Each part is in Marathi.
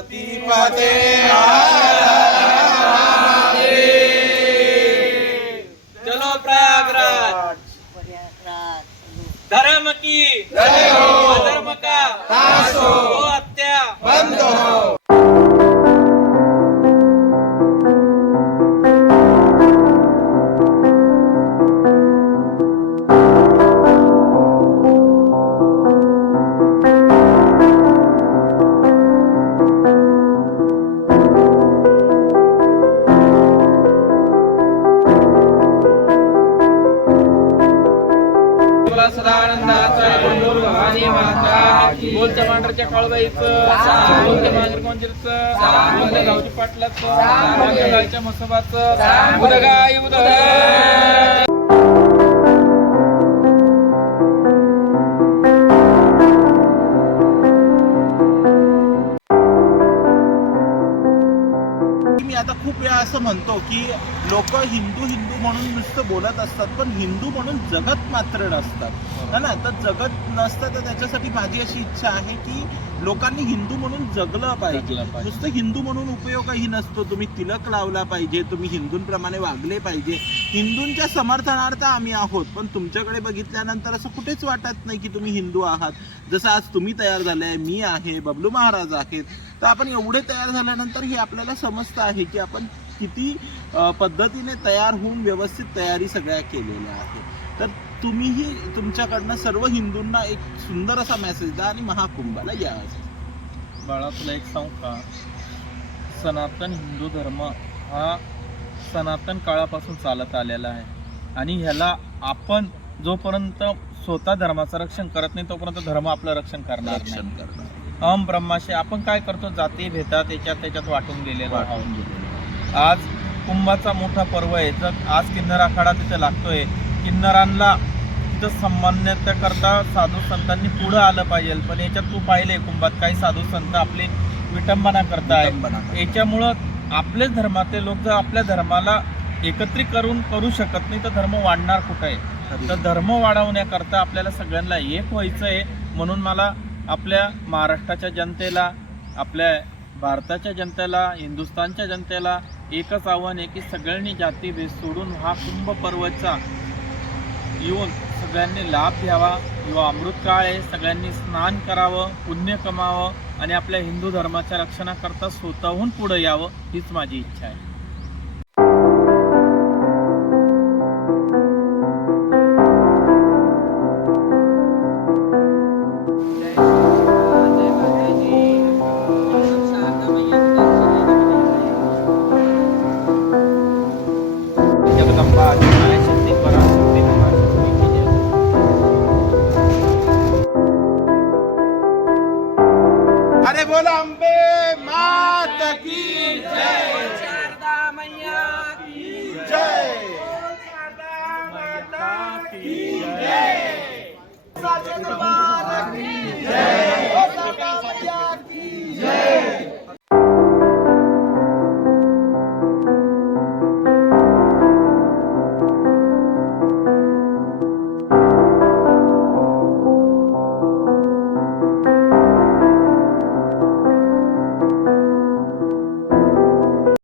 पते चलो प्रयागराज, धर्म की जय हो, अधर्म का नाश हो, हत्या बंद हो। सदानंदाचा गुरुदेव भवानी माता बोलच्या मांडरच्या काळबाईचं बोलच्या मांजर कोंजरचं बोलच्या गावची पाटलाचं बोलच्या गायच्या मसोबाचं उदगाई उदगाई मी आता खूप वेळा असं म्हणतो की लोक हिंदू हिंदू म्हणून नुसतं बोलत असतात, पण हिंदू म्हणून जगत मात्र नसतात, है ना. तर जगत नसतं, तर त्याच्यासाठी माझी अशी इच्छा आहे की लोकांनी हिंदू म्हणून जगलं पाहिजे. नुसतं हिंदू म्हणून उपयोगही नसतो. तुम्ही तिलक लावला पाहिजे, तुम्ही हिंदूंप्रमाणे वागले पाहिजे. हिंदूंच्या समर्थनार्थ आम्ही आहोत, पण तुमच्याकडे बघितल्यानंतर असं कुठेच वाटत नाही की तुम्ही हिंदू आहात. जसं आज तुम्ही तयार झालाय, मी आहे, बबलू महाराज आहेत, तर आपण एवढे तयार झाल्यानंतर हे आपल्याला समजतं आहे की आपण किती पद्धतीने तयार होऊन व्यवस्थित तयारी सगळ्या केलेल्या आहेत. तर तुम्हीही तुमच्याकडनं सर्व हिंदूंना एक सुंदर असा मेसेज द्या आणि महाकुंभाला या. बाळा, तुला एक सांगू का, सनातन हिंदू धर्म हा सनातन काळापासून चालत आलेला आहे आणि ह्याला आपण जोपर्यंत स्वतः धर्माचं रक्षण करत नाही तोपर्यंत धर्म आपलं रक्षण करणार नाही. अहम ब्रह्माशय आपण काय करतो, जाती भेदात त्याच्यात वाटून गेलेलो आहोत. आज कुंभाचा मोठा पर्व आहे. जर आज किन्नर आखाडा तिथे लागतोय, किन्नरांना तिथं सन्मान्यता करता साधू संतांनी पुढं आलं पाहिजे. पण याच्यात तू पाहिले कुंभात काही साधू संत आपली विटंबना करताय. याच्यामुळं आपलेच धर्मातले लोक जर आपल्या धर्माला एकत्रीकरण करू शकत नाही तर धर्म वाढणार कुठं आहे. तर धर्म वाढवण्याकरता आपल्याला सगळ्यांना एक व्हायचं आहे. म्हणून मला आपल्या महाराष्ट्राच्या जनतेला, आपल्या भारताच्या जनतेला, हिंदुस्थानच्या जनतेला एकच आव्हान आहे की सगळ्यांनी जातीभेद सोडून हा कुंभ पर्वाचा येऊन सगळ्यांनी लाभ घ्यावा. किंवा अमृत काळ आहे, सगळ्यांनी स्नान करावं, पुण्य कमावं आणि आपल्या हिंदू धर्माच्या रक्षणाकरता स्वतःहून पुढे यावं, हीच माझी इच्छा आहे. अरे बोला अंबे मात की जय, शारदा मैया की जय, शारदा माता की जय, साचे दरबार की जय, शारदा मैया की जय.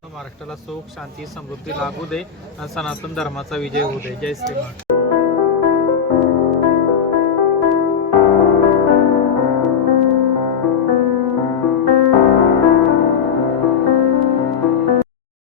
महाराष्ट्राला सुख शांती समृद्धी लागू दे आणि सनातन धर्माचा विजय होऊ दे. जय श्रीमान.